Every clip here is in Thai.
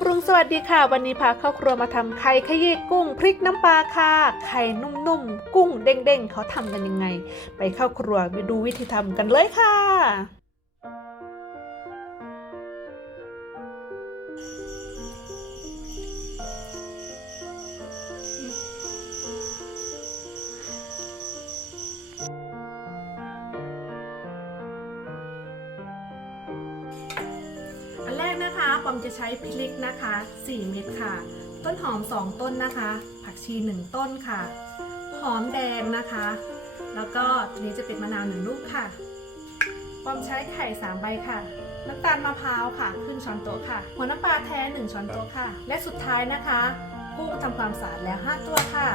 ปรุงสวัสดีค่ะ วันนี้พาเข้าครัวมาทำไข่ขยี้กุ้งพริกน้ำปลาค่ะ ไข่นุ่มๆ กุ้งเด้งๆ เขาทำกันยังไง ไปเข้าครัวไปดูวิธีทำกันเลยค่ะ ปอมจะใช้พริกนะคะ 4 เม็ดค่ะ ต้นหอม 2 ต้นนะคะ ผักชี 1 ต้นค่ะ หอมแดงนะคะ แล้วก็ตัวนี้จะเป็นมะนาว1ลูกค่ะ ปอมใช้ไข่ 3 ใบค่ะ น้ำตาลมะพร้าวค่ะครึ่งช้อนโต๊ะค่ะ หัวน้ำปลาแท้ 1 ช้อนโต๊ะค่ะ และสุดท้ายนะคะกุ้งทำความสะอาดแล้ว 5 ตัวค่ะ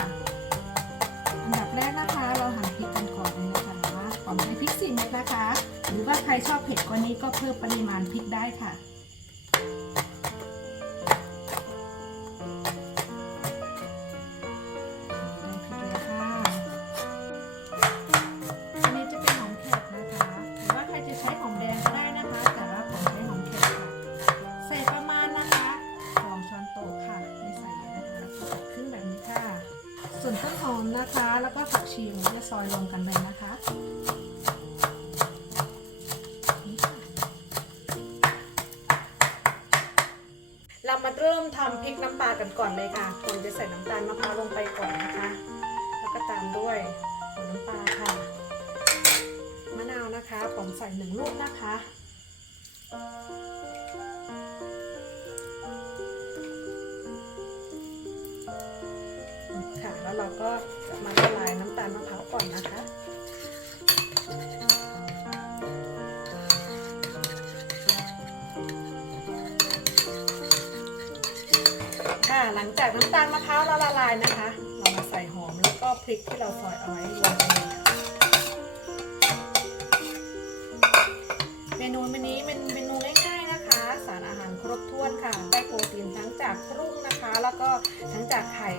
อันดับแรกนะคะ เราหั่นพริกกันก่อนเลยนะคะปอมใช้พริก4เม็ดนะคะ หรือว่าใครชอบเผ็ดกว่านี้ก็เพิ่มปริมาณพริกได้ค่ะ นะคะ แล้วก็ผักชีผมจะซอยรวมกันเลยนะคะเรามาเริ่มทำพริกน้ำปลากันก่อนเลยค่ะผมจะใส่น้ำตาลมะพร้าวลงไปก่อนนะคะ แล้วก็ตามด้วยหัวน้ำปลาค่ะ มะนาวนะคะ ผมใส่หนึ่งลูกนะคะ เราก็มาละลายน้ำตาลมะพร้าวก่อนนะคะค่ะหลังจากน้ำตาลมะพร้าวเราละลายนะคะ เรามาใส่หอมแล้วก็พริกที่เราซอยเอาไว้ลงไปเลยเมนูวันนี้เป็นเมนูง่ายๆนะคะ สารอาหารครบถ้วนค่ะ ได้โปรตีนทั้งจากกุ้งนะคะ แล้วก็ทั้งจากไข่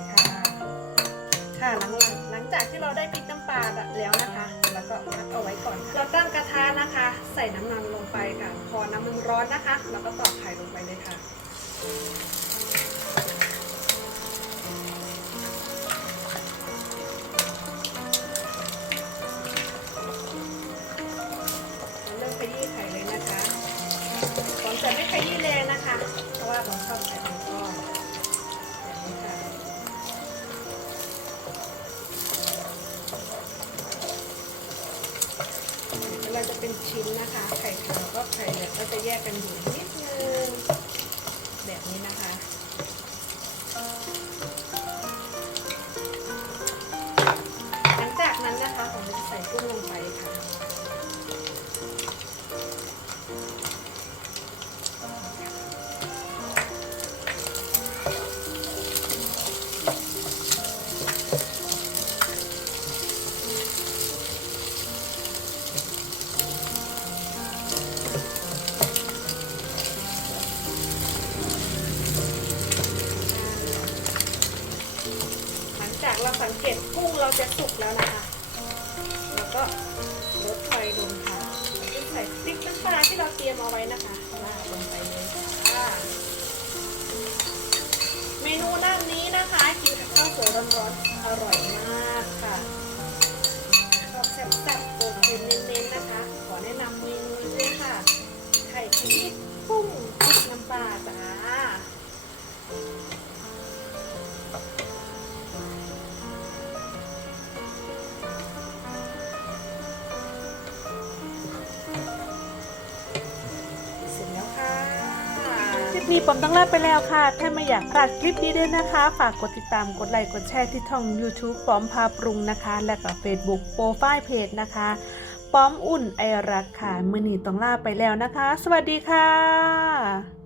จากที่เราได้พริกน้ำปลาแล้วนะคะแล้วก็พักเอาไว้ก่อนเราตั้งกระทะนะคะ ใส่น้ำมันลงไปค่ะ พอน้ำมันร้อนนะคะ เราก็ตอกไข่ลงไป ชิ้นนะคะ ไข่ขาวก็ไข่เหลืองก็จะแยกกันอยู่ เราสังเกตกุ้งเราจะสุกแล้วนะคะ แล้วก็ลดไฟลงค่ะใส่พริกน้ำปลาที่เราเตรียมเอาไว้นะคะราดลงไปเลยค่ะเมนูด้านนี้นะคะกินกับข้าวสวยร้อนๆอร่อยมากค่ะ ลิปนี้ผมต้องลาไปแล้วค่ะ ถ้าไม่อยากพลาดคลิปนี้ด้วยนะคะ ฝากกดติดตามกดไลค์กดแชร์ที่ช่อง YouTube ป้อมพาปรุงนะคะ และก็ Facebook โปรไฟล์เพจนะคะป้อมอุ่นไอรักค่ะ มือนีต้องลาไปแล้วนะคะ สวัสดีค่ะ